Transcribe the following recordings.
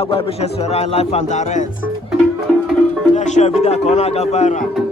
agwa Bishop Sera live and direct. Let's share video corner go viral.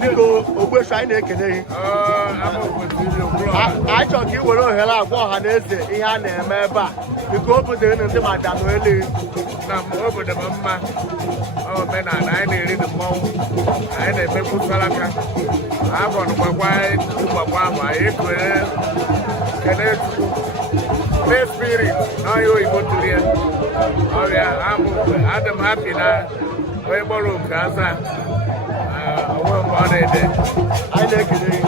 Biko ogbesu anyị na-ekele gị anyị chọrọ ka ị were ohere agwa ọha na eze ihe a na-eme ebe a biko obodo na ndị ma bịa n'elu na obodo m mma omenala anyị na-eri na mmọnwụ anyị na-emepụtara aka abọnụgbakwa ụgbakwa ahụ anyị kwere kene Chukwu spirit n'ọhịa oyibo tụrụ ya ọrịa amụ adị m hapi na onye gbọrọ nke asaa anyị na-ekele gị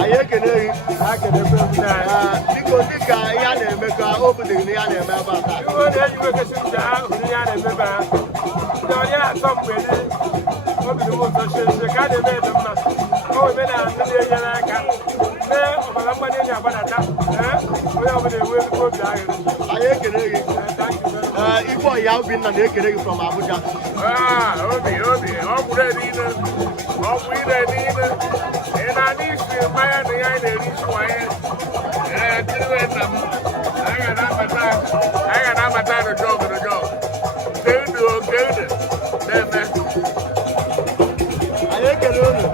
anyị ekele gị biko dịka ihe a na-eme ka o butere na ihe a na-eme ebe a taa obi m ụzọ chịrịchịrị ka a na-eme ebe mma o webe na ndị na-enye n'aka mee ọbara mgbali enyi agbadata onye ọbụla enwe ezigbo obi ahịrị. Anyị ekele gị Igwe Ọya Obinna na-ekele gị from Abuja. Obi ọ bụrụ niile ọ bụ ire niile ị na-adị isi mmanya na ya na-eri isiwanye tiriwe nna m anyị ga na-amata n'ụjọgụ nke udu na-eme anyị ekele unu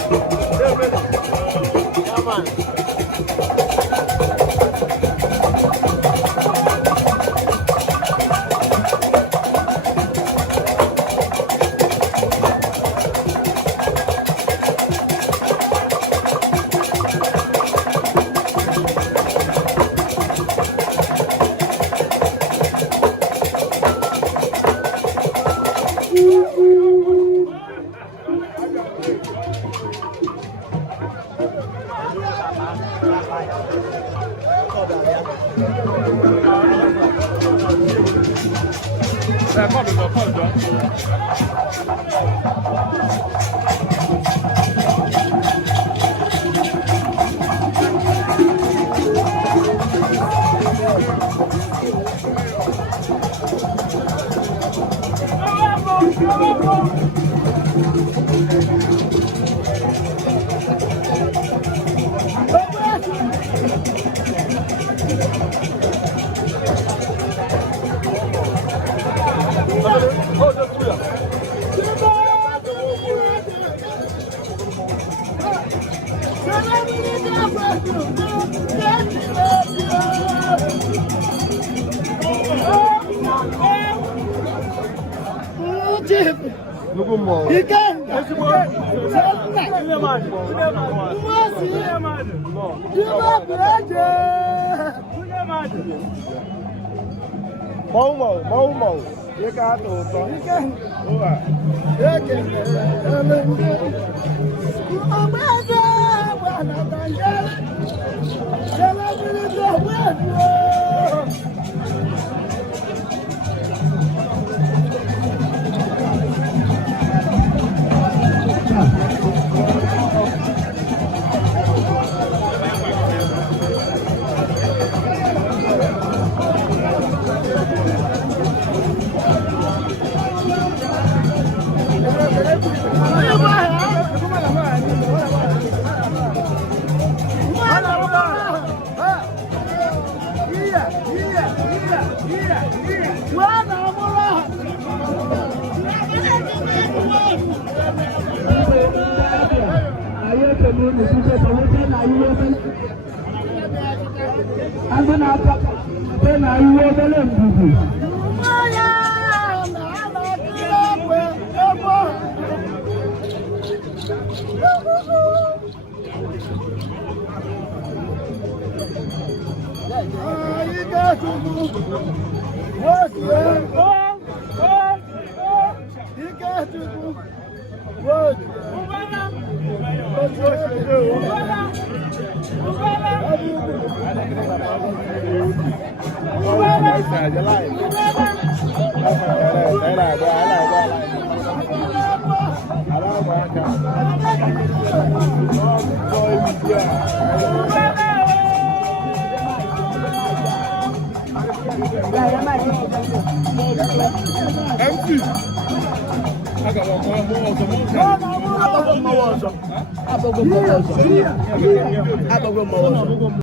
Mau. Dia kata tu. Ikan. Abogbo